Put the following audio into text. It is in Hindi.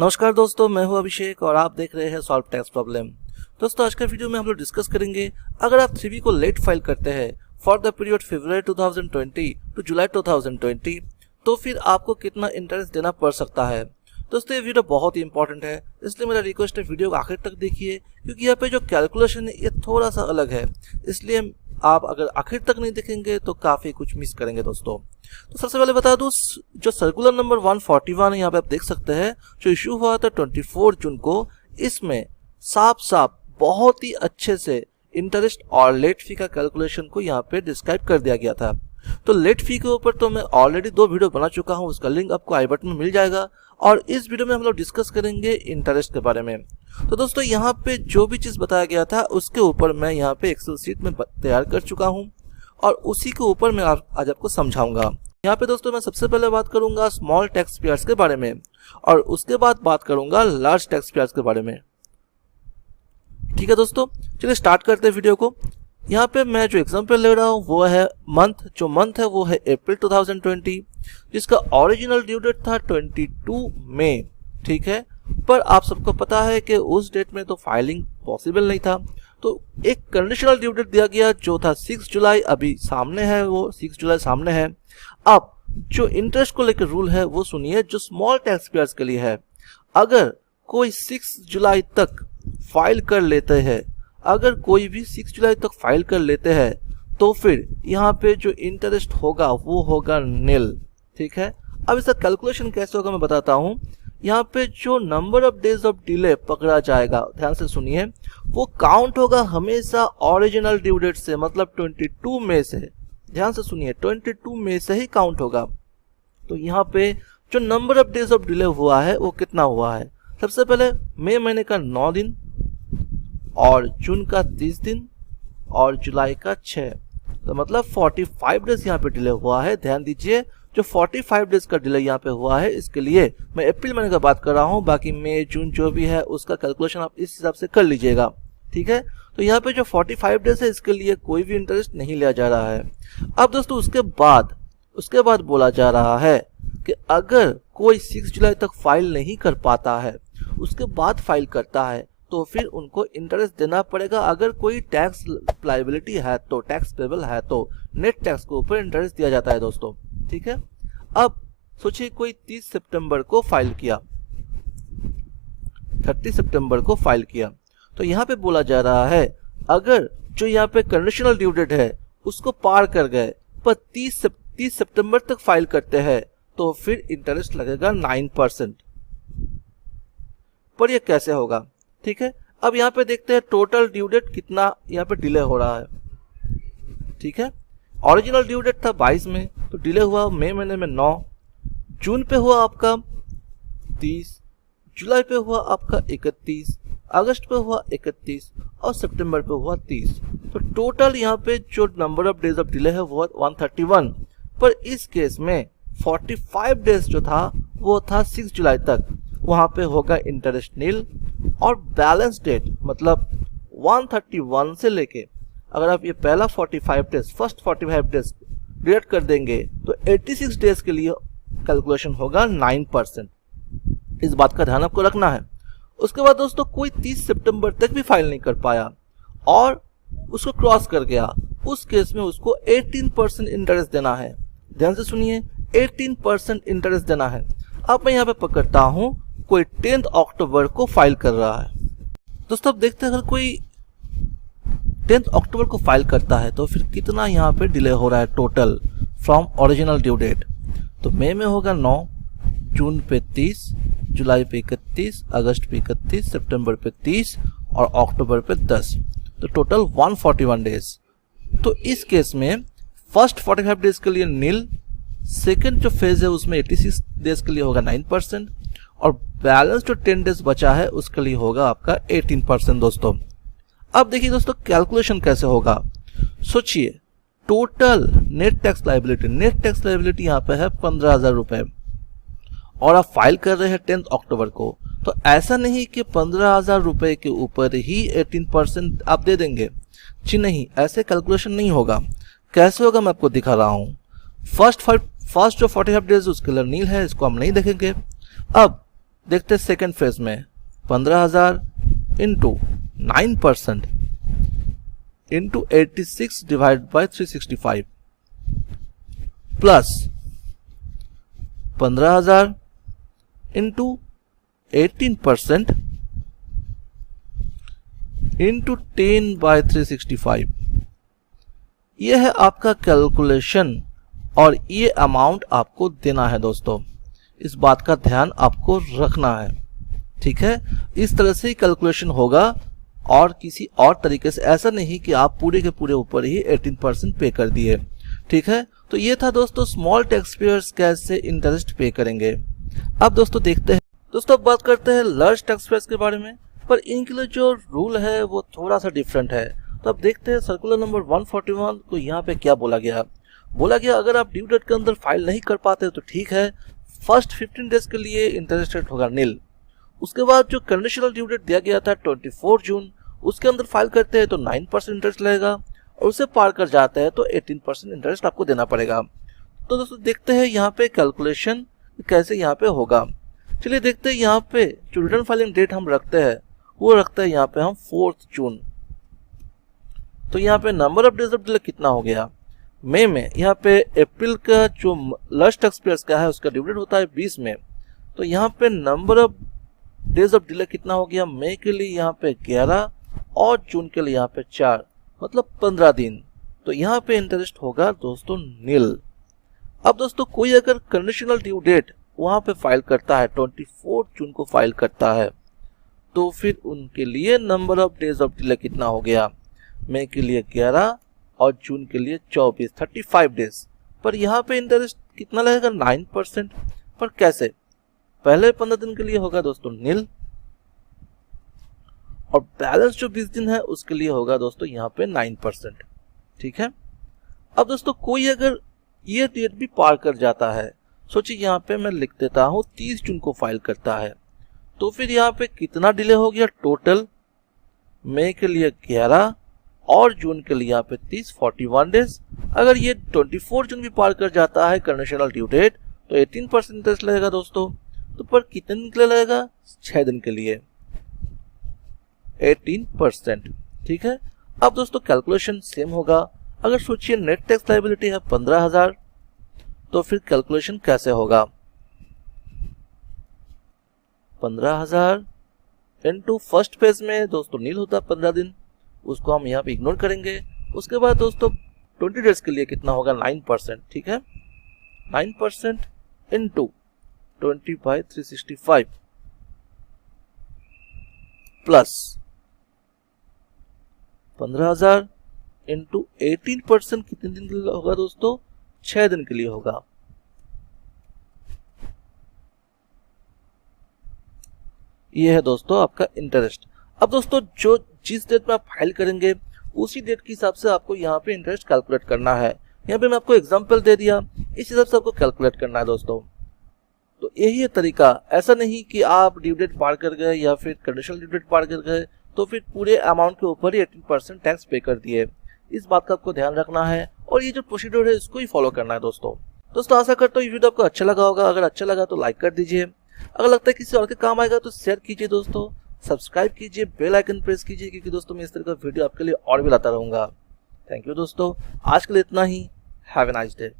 नमस्कार दोस्तों, मैं हूं अभिषेक और आप देख रहे हैं सॉल्व टैक्स प्रॉब्लम। दोस्तों आज के वीडियो में हम लोग डिस्कस करेंगे, अगर आप 3B को लेट फाइल करते हैं for the period February 2020 to July 2020 तो फिर आपको कितना इंटरेस्ट देना पड़ सकता है। दोस्तों ये वीडियो बहुत ही इंपॉर्टेंट है, इसलिए मेरा रिक्वेस्ट है वीडियो को आखिर तक देखिए, क्योंकि यहाँ पे जो कैलकुलेशन है ये थोड़ा सा अलग है, इसलिए आप अगर आखिर तक नहीं देखेंगे तो काफ़ी कुछ मिस करेंगे दोस्तों। तो सबसे पहले बता दूं, जो सर्कुलर नंबर 141 है यहाँ पे आप देख सकते हैं, जो इशू हुआ था 24 जून को, इसमें साफ साफ बहुत ही अच्छे से इंटरेस्ट और लेट फी का कैलकुलेशन को यहाँ पे डिस्क्राइब कर दिया गया था। तो लेट फी के ऊपर तो मैं ऑलरेडी 2 वीडियो बना चुका हूँ, उसका लिंक आपको आई बटन में मिल जाएगा, और इस वीडियो में हम लोग डिस्कस करेंगे इंटरेस्ट के बारे में। तो दोस्तों यहाँ पे जो भी चीज़ बताया गया था उसके ऊपर मैं यहाँ पे एक्सेल सीट में तैयार कर चुका हूँ और उसी के ऊपर मैं आज आपको समझाऊंगा। यहाँ पे दोस्तों मैं सबसे पहले बात करूंगा स्मॉल टैक्स पेयर्स के बारे में और उसके बाद बात करूंगा लार्ज टैक्स पेयर्स के बारे में। ठीक है दोस्तों, चलिए स्टार्ट करते हैं वीडियो को। यहाँ पे मैं जो एग्जांपल ले रहा हूँ वो है जो मंथ है वो है अप्रैल 2020, जिसका ओरिजिनल ड्यू डेट था 22 मई। ठीक है, पर आप सबको पता है कि उस डेट में तो फाइलिंग पॉसिबल नहीं था, तो एक कंडीशनल ड्यू डेट दिया गया जो था 6 जुलाई। अभी सामने है, वो 6 जुलाई सामने है। अब जो इंटरेस्ट को लेकर रूल है वो सुनिए, जो स्मॉल टैक्स पेयर्स के लिए है। अगर कोई 6 जुलाई तक फाइल कर लेते हैं, अगर कोई भी 6 जुलाई तक फाइल कर लेते हैं तो फिर यहाँ पे जो इंटरेस्ट होगा वो होगा नील। ठीक है, अब इसका कैलकुलेशन कैसे होगा मैं बताता हूँ। यहाँ पे जो number of days of delay पकड़ा जाएगा, ध्यान से सुनिए, वो काउंट होगा हमेशा ओरिजिनल ड्यू डेट से, मतलब 22 मई से। ध्यान से सुनिए, 22 मई से ही काउंट होगा। तो यहाँ पे जो number of days of delay हुआ है वो कितना हुआ है, सबसे पहले मई महीने का 9 दिन और जून का 30 दिन और जुलाई का 6, तो मतलब 45 डेज यहाँ पे डिले हुआ है। ध्यान दीजिए, जो 45 डेज का डिले यहाँ पे हुआ है, इसके लिए मैं अप्रैल महीने का बात कर रहा हूँ, बाकी मई जून जो भी है उसका कैलकुलेशन आप इस हिसाब से कर लीजिएगा। ठीक है, तो यहाँ पे जो 45 डेज है इसके लिए कोई भी इंटरेस्ट नहीं लिया जा रहा है। अब दोस्तों उसके बाद बोला जा रहा है कि अगर कोई 6 जुलाई तक फाइल नहीं कर पाता है, उसके बाद फाइल करता है, तो फिर उनको इंटरेस्ट देना पड़ेगा। अगर कोई टैक्स लायबिलिटी है तो, टैक्स पेबल है तो नेट टैक्स के ऊपर इंटरेस्ट दिया जाता है दोस्तों। ठीक है, अब सोचिए कोई 30 सितंबर को फाइल किया, 30 सितंबर को फाइल किया, तो यहाँ पे बोला जा रहा है अगर जो यहाँ पे कंडीशनल ड्यू डेट है उसको पार कर गए पर 30 सितंबर तक फाइल करते हैं तो फिर इंटरेस्ट लगेगा 9%। पर ये कैसे होगा? ठीक है, अब यहाँ पे देखते हैं टोटल ड्यू डेट कितना यहाँ पे डिले हो रहा है। ठीक है, ओरिजिनल ड्यू डेट था 22 में, तो डिले हुआ मई महीने में 9, जून पे हुआ आपका 30, जुलाई पे हुआ आपका 31, अगस्त पे हुआ 31 और सितंबर पे हुआ 30। तो टोटल यहाँ पे जो number of days of delay है वो 131, पर इस केस में 45 डेज जो था वो था 6 जुलाई तक, वहाँ पे होगा इंटरेस्ट नील। और बैलेंस डेट मतलब 131 से लेके अगर आप ये पहला 45 डेज, फर्स्ट 45 डेज डिडक्ट कर देंगे तो 86 डेज के लिए कैलकुलेशन होगा 9%। इस बात का ध्यान आपको रखना है। उसके बाद दोस्तों कोई 30 सितंबर तक भी फाइल नहीं कर पाया और उसको क्रॉस कर गया, उस केस में उसको 18% इंटरेस्ट देना है। ध्यान से सुनिए, 18% इंटरेस्ट देना है। अब मैं यहाँ पे पकड़ता हूँ कोई 10 अक्टूबर को फाइल कर रहा है। दोस्तों अब देखते हैं, अगर कोई 10 अक्टूबर को फाइल करता है तो फिर कितना यहाँ पे डिले हो रहा है total from original due date. तो मई में होगा 9, जून पे 30, जुलाई पे 31, अगस्त पे 31, सितंबर पे 30 और अक्टूबर पे 10, तो टोटल 141 डेज। तो इस केस में फर्स्ट 45 डेज के लिए नील, सेकेंड जो फेज है उसमें 86 डेज के लिए होगा 9% और बैलेंस जो 10 डेज बचा है उसके लिए होगा आपका 18% दोस्तों। अब देखिए दोस्तों कैलकुलेशन कैसे होगा। सोचिए टोटल नेट टैक्स लायबिलिटी यहाँ पे है 15,000 रुपए और आप फाइल कर रहे हैं 10 अक्टूबर को, तो ऐसा नहीं कि 15,000 रुपए के ऊपर ही 18% आप दे देंगे। जी नहीं, ऐसे कैलकुलेशन नहीं होगा। कैसे होगा मैं आपको दिखा रहा हूँ। फर्स्ट जो 45 डेज उसके लिए नील है, इसको हम नहीं देखेंगे। अब देखते हैं सेकेंड फेज में 15,000 into 9% into 86 divide by 365 plus 15,000 into 18% into 10 by 365। यह है आपका कैलकुलेशन और ये अमाउंट आपको देना है दोस्तों। इस बात का ध्यान आपको रखना है, ठीक है। इस तरह से कैलकुलेशन होगा और किसी और तरीके से, ऐसा नहीं कि आप पूरे के पूरे ऊपर ही 18% पे कर दिए, ठीक है। तो ये था दोस्तों स्मॉल टैक्स पेयर्स कैसे इंटरेस्ट पे करेंगे। अब दोस्तों देखते हैं, दोस्तों अब बात करते हैं लार्ज टैक्स पेयर्स के बारे में, पर इनके लिए जो रूल है वो थोड़ा सा डिफरेंट है। तो अब देखते हैं सर्कुलर नंबर 141 को यहाँ पे क्या बोला गया। अगर आप ड्यू डेट के अंदर फाइल नहीं कर पाते तो ठीक है, फर्स्ट 15 डेज के लिए इंटरेस्ट रेट होगा नील। उसके बाद जो कंडीशनल ड्यू डेट दिया गया था 24 जून, उसके अंदर फाइल करते हैं तो 9% इंटरेस्ट लगेगा और उसे पार कर जाते हैं तो 18% इंटरेस्ट आपको देना पड़ेगा। तो दोस्तों देखते हैं यहाँ पे कैलकुलेशन कैसे यहाँ पे होगा। चलिए देखते हैं यहाँ पे जो रिटर्न फाइलिंग डेट हम रखते हैं वो रखते हैं यहाँ पे हम 4 जून। तो यहाँ पे number of days of delay कितना हो गया मई में। यहाँ पे अप्रैल का जो लास्ट टैक्स पेयर्स का है उसका ड्यू डेट होता है 20 में। तो यहाँ पे number of days of delay कितना हो गया मई के लिए यहाँ पे 11 और जून के लिए यहाँ पे 4, मतलब 15 दिन। तो यहाँ पे इंटरेस्ट होगा दोस्तों नील। अब दोस्तों कोई अगर कंडीशनल ड्यू डेट वहां पे फाइल करता है 24 जून को फाइल करता है तो फिर उनके लिए number of days of delay कितना हो गया मई के लिए 11 और जून के लिए 24, 35 डेज। पर यहाँ पे इंटरेस्ट कितना लगेगा 9%। पर कैसे, पहले 15 दिन के लिए होगा दोस्तों नील और बैलेंस जो 20 दिन है उसके लिए होगा दोस्तों यहाँ पे 9%, ठीक है। अब दोस्तों कोई अगर ये डेट भी पार कर जाता है, सोचिए यहाँ पे मैं लिख देता हूँ 30 जून को फाइल करता है, तो फिर यहाँ पे कितना डिले हो गया टोटल मई के लिए 11 और जून के लिए यहाँ पे 30, 41 डेज। अगर ये 24 जून भी पार कर जाता है कंडीशनल ड्यू डेट तो 18% इंटरेस्ट लगेगा दोस्तों। तो पर कितने दिन के लिए लगेगा 6 दिन के लिए 18%, ठीक है। अब दोस्तों कैलकुलेशन सेम होगा। अगर सोचिए नेट टैक्स लायबिलिटी है 15,000 तो फिर कैलकुलेशन कैसे होगा 15,000 इनटू फर्स्ट फेज में दोस्तों नील होता है 15 दिन, उसको हम यहाँ पे इग्नोर करेंगे। उसके बाद दोस्तों 20 डेज के लिए कितना होगा 9%, ठीक है। 9% इनटू 20 बाई 365 प्लस 15,000 इंटू 18% कितने दिन के लिए होगा दोस्तों 6 दिन के लिए होगा। ये है दोस्तों आपका इंटरेस्ट। अब दोस्तों जो जिस डेट में आप फाइल करेंगे उसी डेट के हिसाब से आपको यहाँ पे इंटरेस्ट कैलकुलेट करना है। यहाँ पे मैं आपको एग्जांपल दे दिया, इस हिसाब से आपको कैलकुलेट करना है दोस्तों। तो यही है तरीका, ऐसा नहीं कि आप ड्यू डेट पार कर गए या फिर कंडीशनल ड्यू डेट पार कर गए तो फिर पूरे अमाउंट के ऊपर ही 18% टैक्स पे कर दिए। इस बात का आपको ध्यान रखना है और ये जो प्रोसीड्यूर है इसको ही फॉलो करना है दोस्तों आशा करता हूँ ये वीडियो आपको अच्छा लगा होगा। अगर अच्छा लगा तो लाइक कर दीजिए, अगर लगता है किसी और के काम आएगा तो शेयर कीजिए दोस्तों, सब्सक्राइब कीजिए, बेल आइकन प्रेस कीजिए, क्योंकि दोस्तों मैं इस तरह का वीडियो आपके लिए और भी लाता रहूंगा। थैंक यू दोस्तों, आज के लिए इतना ही। Have a nice day.